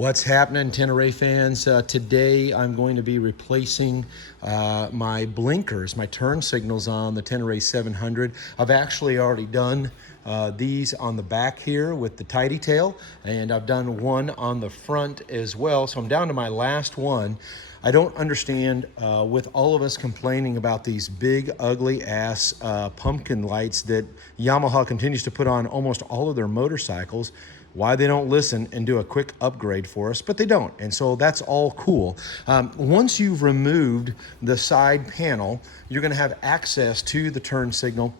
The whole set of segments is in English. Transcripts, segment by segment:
What's happening, Tenere fans? Today I'm going to be replacing my blinkers, my turn signals on the Tenere 700. I've actually already done these on the back here with the tidy tail, and I've done one on the front as well. So I'm down to my last one. I don't understand, with all of us complaining about these big, ugly ass pumpkin lights that Yamaha continues to put on almost all of their motorcycles, why they don't listen and do a quick upgrade for us, but they don't. And so that's all cool. Once you've removed the side panel, you're gonna have access to the turn signal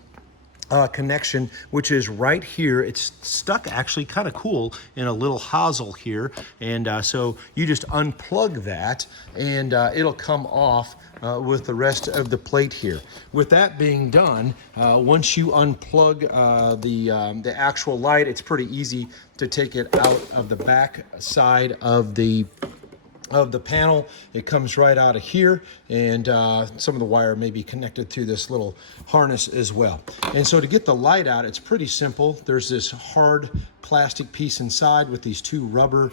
connection, which is right here. It's stuck actually kind of cool in a little hosel here. And so you just unplug that and it'll come off with the rest of the plate here. With that being done, once you unplug the actual light, it's pretty easy to take it out of the back side of the panel. It comes right out of here, and some of the wire may be connected through this little harness as well. And so to get the light out, it's pretty simple. There's this hard plastic piece inside with these two rubber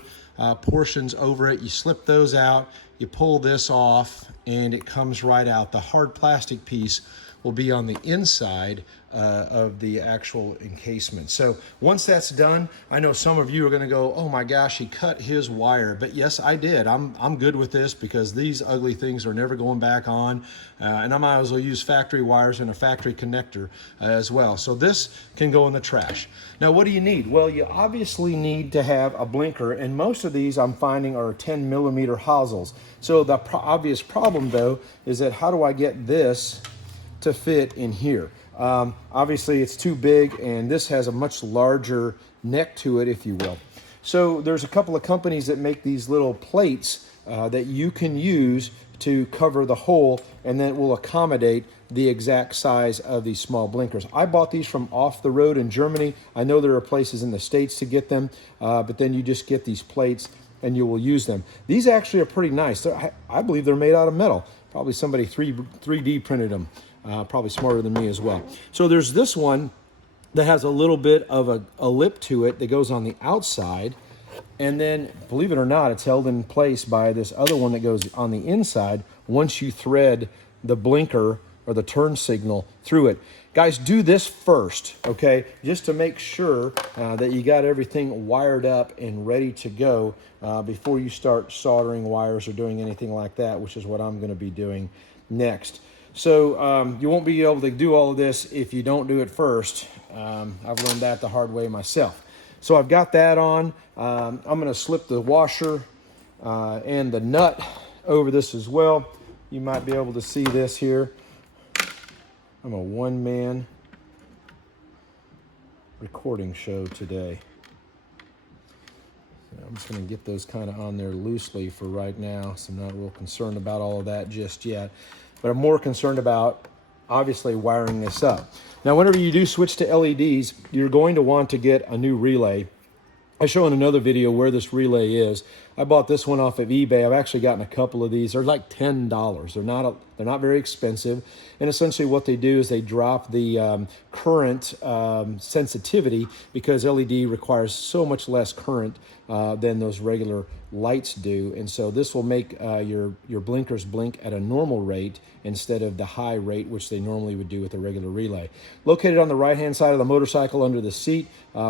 portions over it. You slip those out, you pull this off, and it comes right out. The hard plastic piece will be on the inside of the actual encasement. So once that's done, I know some of you are gonna go, oh my gosh, he cut his wire. But yes, I did. I'm good with this because these ugly things are never going back on. And I might as well use factory wires and a factory connector as well. So this can go in the trash. Now, what do you need? Well, you obviously need to have a blinker, and most of these I'm finding are 10mm hosels. So the obvious problem though is that how do I get this to fit in here? Obviously it's too big, and this has a much larger neck to it, if you will. So there's a couple of companies that make these little plates that you can use to cover the hole, and then it will accommodate the exact size of these small blinkers. I bought these from Off the Road in Germany. I know there are places in the States to get them, but then you just get these plates and you will use them. These actually are pretty nice. I believe they're made out of metal. Probably somebody 3D printed them. Probably smarter than me as well. So there's this one that has a little bit of a lip to it that goes on the outside, and then, believe it or not, it's held in place by this other one that goes on the inside once you thread the blinker or the turn signal through it. Guys, do this first, okay? Just to make sure that you got everything wired up and ready to go before you start soldering wires or doing anything like that, which is what I'm gonna be doing next. So you won't be able to do all of this if you don't do it first. I've learned that the hard way myself. So I've got that on. I'm gonna slip the washer and the nut over this as well. You might be able to see this here. I'm a one-man recording show today. I'm just going to get those kind of on there loosely for right now, so I'm not real concerned about all of that just yet. But I'm more concerned about, obviously, wiring this up. Now, whenever you do switch to LEDs, you're going to want to get a new relay. I show in another video where this relay is. I bought this one off of eBay. I've actually gotten a couple of these. They're like $10. They're not very expensive. And essentially what they do is they drop the current sensitivity, because LED requires so much less current than those regular lights do. And so this will make your blinkers blink at a normal rate instead of the high rate which they normally would do with a regular relay. Located on the right-hand side of the motorcycle under the seat,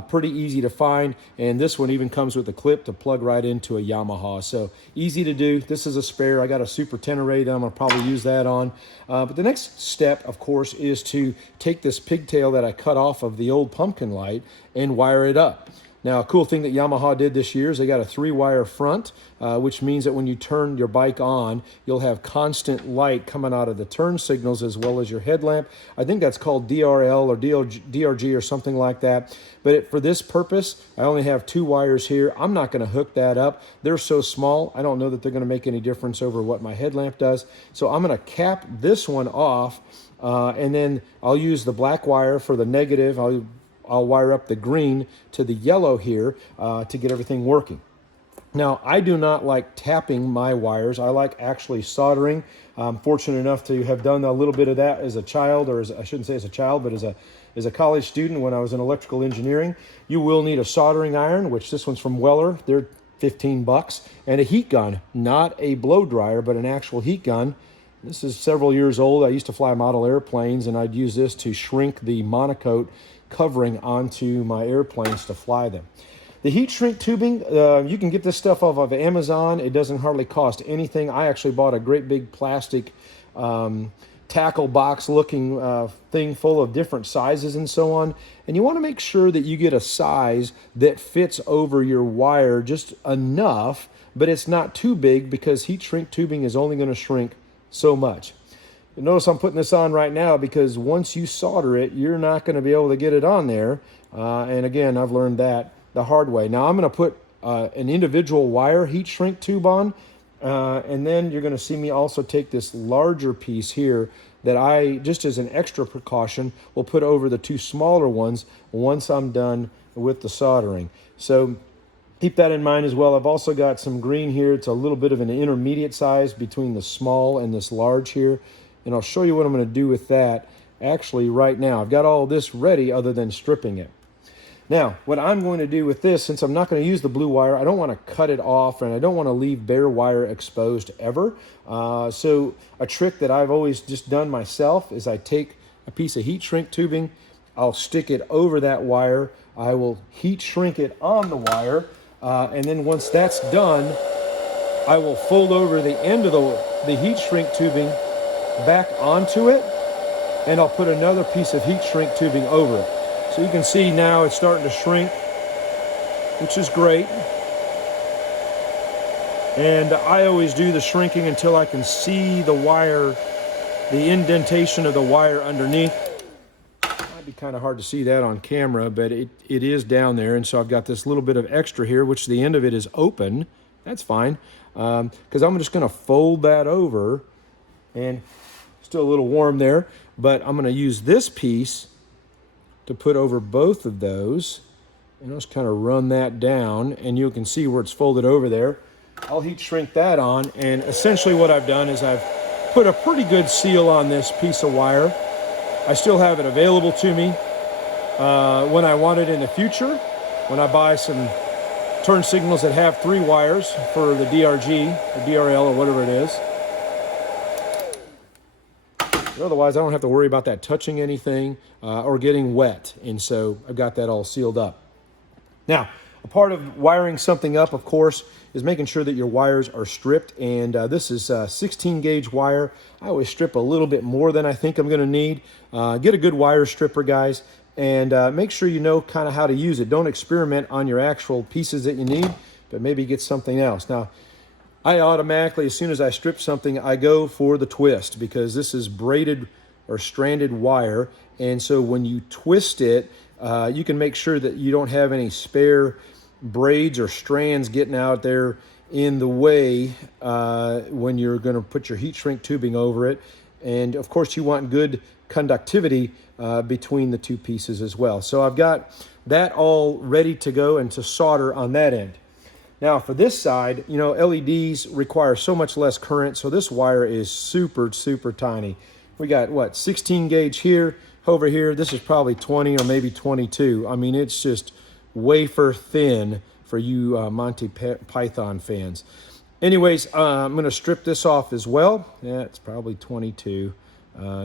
pretty easy to find. And this one even comes with a clip to plug right into a Yamaha. So easy to do. This is a spare. I got a Super Tenere that I'm gonna probably use that on. But the next step, of course, is to take this pigtail that I cut off of the old pumpkin light and wire it up. Now, a cool thing that Yamaha did this year is they got a 3-wire front, which means that when you turn your bike on, you'll have constant light coming out of the turn signals as well as your headlamp. I think that's called DRL or DRG or something like that. But for this purpose, I only have 2 wires here. I'm not going to hook that up. They're so small, I don't know that they're going to make any difference over what my headlamp does. So I'm going to cap this one off, and then I'll use the black wire for the negative. I'll wire up the green to the yellow here to get everything working. Now, I do not like tapping my wires. I like actually soldering. I'm fortunate enough to have done a little bit of that as a child, or I shouldn't say as a child, but as a college student when I was in electrical engineering. You will need a soldering iron, which this one's from Weller. They're 15 bucks, and a heat gun, not a blow dryer, but an actual heat gun. This is several years old. I used to fly model airplanes, and I'd use this to shrink the monocoat covering onto my airplanes to fly them. The heat shrink tubing, you can get this stuff off of Amazon. It doesn't hardly cost anything. I actually bought a great big plastic tackle box looking thing full of different sizes and so on. And you want to make sure that you get a size that fits over your wire just enough, but it's not too big, because heat shrink tubing is only going to shrink so much. You notice I'm putting this on right now because once you solder it, you're not going to be able to get it on there. And again, I've learned that the hard way. Now I'm going to put an individual wire heat shrink tube on, and then you're going to see me also take this larger piece here that I, just as an extra precaution, will put over the two smaller ones once I'm done with the soldering. So keep that in mind as well. I've also got some green here. It's a little bit of an intermediate size between the small and this large here. And I'll show you what I'm going to do with that actually right now. I've got all this ready other than stripping it. Now, what I'm going to do with this, since I'm not going to use the blue wire, I don't want to cut it off, and I don't want to leave bare wire exposed ever. So a trick that I've always just done myself is I take a piece of heat shrink tubing, I'll stick it over that wire, I will heat shrink it on the wire, and then once that's done, I will fold over the end of the heat shrink tubing back onto it, and I'll put another piece of heat shrink tubing over it. So you can see now it's starting to shrink, which is great. And I always do the shrinking until I can see the wire, the indentation of the wire underneath. Might be kind of hard to see that on camera, but it is down there. And so I've got this little bit of extra here, which the end of it is open. That's fine, because I'm just going to fold that over, and still a little warm there, but I'm going to use this piece to put over both of those, and I'll just kind of run that down, and you can see where it's folded over there. I'll heat shrink that on, and essentially what I've done is I've put a pretty good seal on this piece of wire. I still have it available to me when I want it in the future, when I buy some turn signals that have 3 wires for the DRG or DRL or whatever it is. But otherwise, I don't have to worry about that touching anything or getting wet. And so I've got that all sealed up. Now, a part of wiring something up, of course, is making sure that your wires are stripped. And this is 16 gauge wire. I always strip a little bit more than I think I'm going to need. Get a good wire stripper, guys, and make sure you know kind of how to use it. Don't experiment on your actual pieces that you need, but maybe get something else. Now, I automatically, as soon as I strip something, I go for the twist, because this is braided or stranded wire. And so when you twist it, you can make sure that you don't have any spare braids or strands getting out there in the way when you're going to put your heat shrink tubing over it. And of course, you want good conductivity between the two pieces as well. So I've got that all ready to go and to solder on that end. Now for this side, you know, LEDs require so much less current, so this wire is super, super tiny. We got, what, 16 gauge here, over here. This is probably 20 or maybe 22. I mean, it's just wafer thin for you Monty Python fans. Anyways, I'm going to strip this off as well. Yeah, it's probably 22.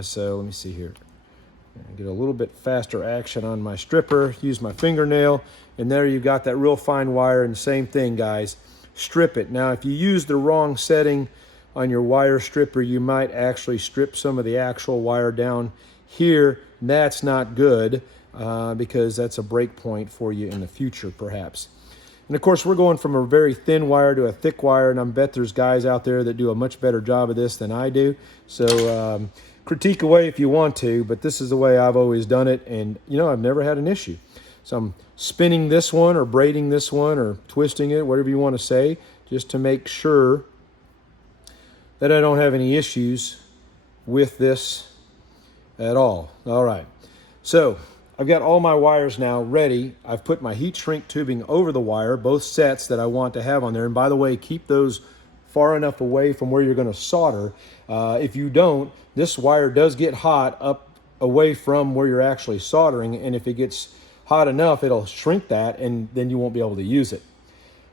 So let me see here. Get a little bit faster action on my stripper, use my fingernail, and there you've got that real fine wire. And same thing, guys, strip it. Now, if you use the wrong setting on your wire stripper, you might actually strip some of the actual wire down here. That's not good because that's a break point for you in the future, perhaps. And of course, we're going from a very thin wire to a thick wire, and I bet there's guys out there that do a much better job of this than I do. So critique away if you want to, but this is the way I've always done it, and you know, I've never had an issue. So I'm spinning this one or braiding this one or twisting it, whatever you want to say, just to make sure that I don't have any issues with this at all. All right, so I've got all my wires now ready. I've put my heat shrink tubing over the wire, both sets that I want to have on there. And by the way, keep those far enough away from where you're going to solder. If you don't, this wire does get hot up away from where you're actually soldering, and if it gets hot enough, it'll shrink that, and then you won't be able to use it.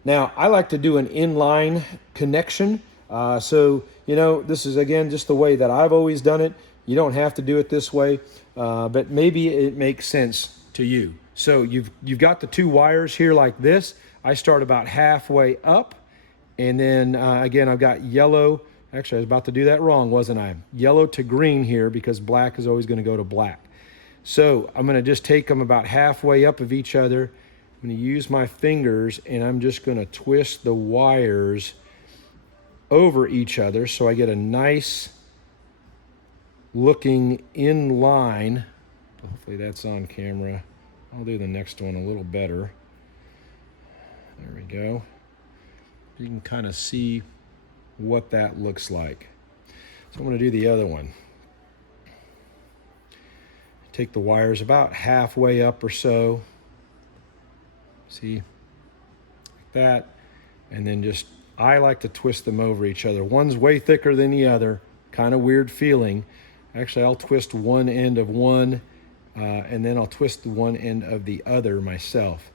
Now, I like to do an inline connection. So, you know, this is, again, just the way that I've always done it. You don't have to do it this way, but maybe it makes sense to you. So you've got the two wires here like this. I start about halfway up, and then again, I've got yellow. Actually, I was about to do that wrong, wasn't I? Yellow to green here, because black is always going to go to black. So I'm going to just take them about halfway up of each other. I'm going to use my fingers, and I'm just going to twist the wires over each other so I get a nice looking in line. Hopefully that's on camera. I'll do the next one a little better. There we go. You can kind of see what that looks like. So I'm going to do the other one. Take the wires about halfway up or so. See, like that. And then just, I like to twist them over each other. One's way thicker than the other. Kind of weird feeling. Actually, I'll twist one end of one, and then I'll twist the one end of the other myself.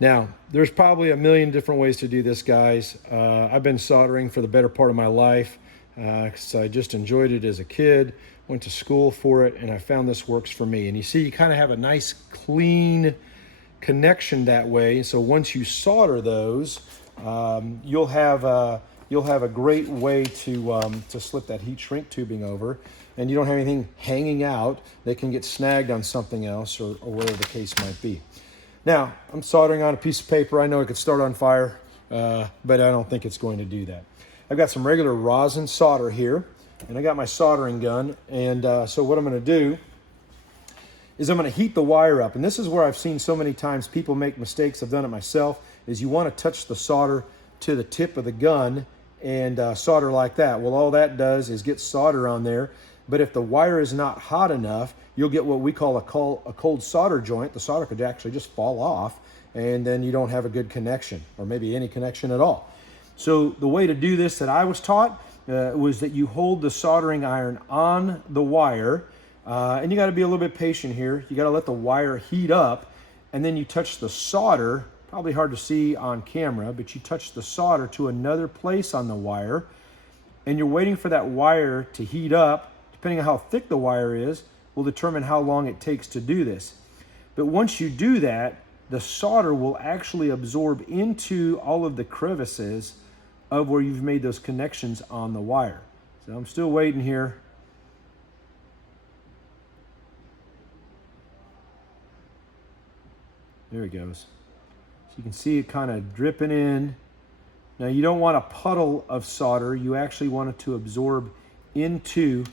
Now, there's probably a million different ways to do this, guys. I've been soldering for the better part of my life, because I just enjoyed it as a kid, went to school for it, and I found this works for me. And you see, you kind of have a nice, clean connection that way. So once you solder those, you'll have a great way to slip that heat shrink tubing over, and you don't have anything hanging out that can get snagged on something else, or whatever the case might be. Now, I'm soldering on a piece of paper. I know it could start on fire, but I don't think it's going to do that. I've got some regular rosin solder here, and I got my soldering gun. And so what I'm going to do is I'm going to heat the wire up. And this is where I've seen so many times people make mistakes. I've done it myself, is you want to touch the solder to the tip of the gun and solder like that. Well, all that does is get solder on there. But if the wire is not hot enough, you'll get what we call a cold solder joint. The solder could actually just fall off, and then you don't have a good connection, or maybe any connection at all. So the way to do this that I was taught was that you hold the soldering iron on the wire, and you got to be a little bit patient here. You got to let the wire heat up, and then you touch the solder. Probably hard to see on camera, but you touch the solder to another place on the wire, and you're waiting for that wire to heat up. Depending on how thick the wire is, will determine how long it takes to do this. But once you do that, the solder will actually absorb into all of the crevices of where you've made those connections on the wire. So I'm still waiting here. There it goes. So you can see it kind of dripping in. Now you don't want a puddle of solder. You actually want it to absorb into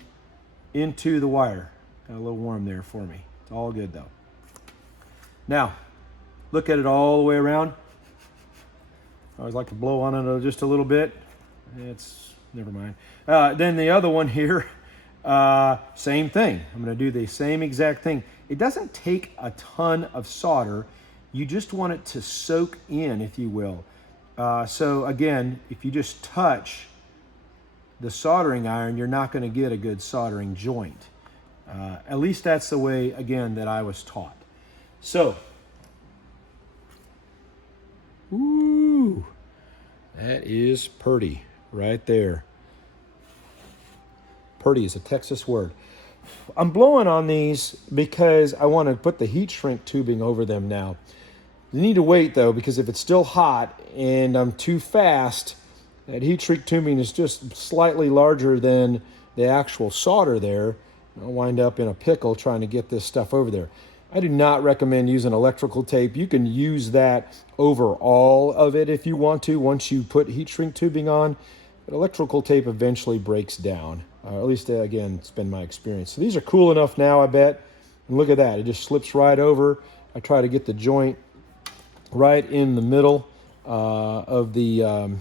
the wire. Got a little warm there for me. It's all good though. Now, look at it all the way around. I always like to blow on it just a little bit. It's, never mind. Then the other one here, same thing. I'm going to do the same exact thing. It doesn't take a ton of solder. You just want it to soak in, if you will. So again, if you just touch the soldering iron, you're not going to get a good soldering joint. At least that's the way, again, that I was taught. So, ooh, that is purty right there. Purty is a Texas word. I'm blowing on these because I want to put the heat shrink tubing over them now. You need to wait though, because if it's still hot and I'm too fast, that heat shrink tubing is just slightly larger than the actual solder there. I'll wind up in a pickle trying to get this stuff over there. I do not recommend using electrical tape. You can use that over all of it if you want to, once you put heat shrink tubing on. But electrical tape eventually breaks down. At least, again, it's been my experience. So these are cool enough now, I bet. And look at that. It just slips right over. I try to get the joint right in the middle of the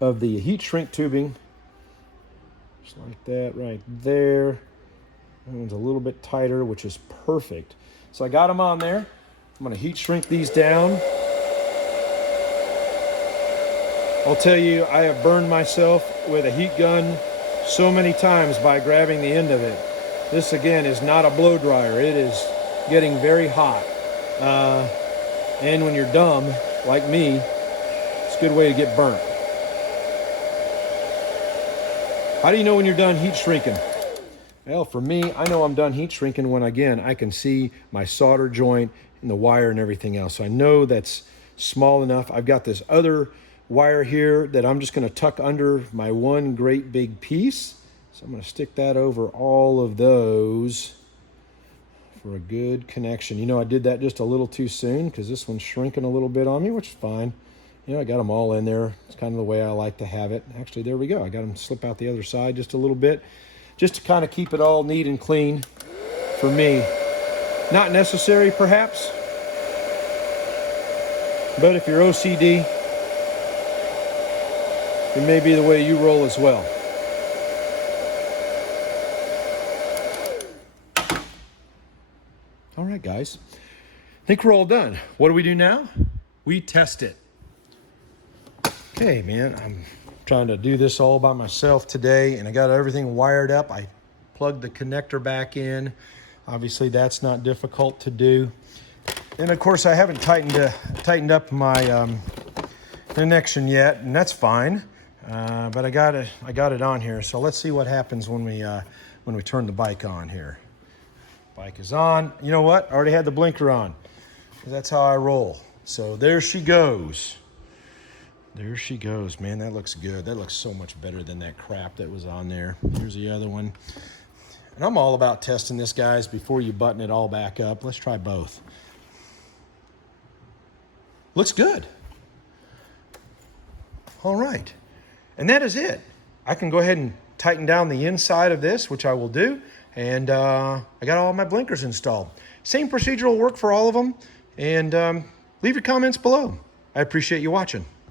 heat shrink tubing. Just like that right there. That one's a little bit tighter, which is perfect. So I got them on there. I'm going to heat shrink these down. I'll tell you, I have burned myself with a heat gun so many times by grabbing the end of it. This, again, is not a blow dryer. It is getting very hot. And when you're dumb, like me, it's a good way to get burnt. How do you know when you're done heat shrinking? Well, for me, I know I'm done heat shrinking when, again, I can see my solder joint and the wire and everything else. So I know that's small enough. I've got this other wire here that I'm just going to tuck under my one great big piece. So I'm going to stick that over all of those for a good connection. You know, I did that just a little too soon because this one's shrinking a little bit on me, which is fine. You know, I got them all in there. It's kind of the way I like to have it. Actually, there we go. I got them slip out the other side just a little bit, just to kind of keep it all neat and clean for me. Not necessary, perhaps, but if you're OCD, it may be the way you roll as well. All right, guys. I think we're all done. What do we do now? We test it. Okay, man, I'm trying to do this all by myself today, and I got everything wired up. I plugged the connector back in. Obviously, that's not difficult to do. And of course, I haven't tightened up my connection yet, and that's fine. But I got it on here. So let's see what happens when we turn the bike on here. Bike is on. You know what? I already had the blinker on. That's how I roll. So there she goes. There she goes, man. That looks good. That looks so much better than that crap that was on there. Here's the other one. And I'm all about testing this, guys, before you button it all back up. Let's try both. Looks good. All right. And that is it. I can go ahead and tighten down the inside of this, which I will do. And I got all my blinkers installed. Same procedure will work for all of them. And leave your comments below. I appreciate you watching.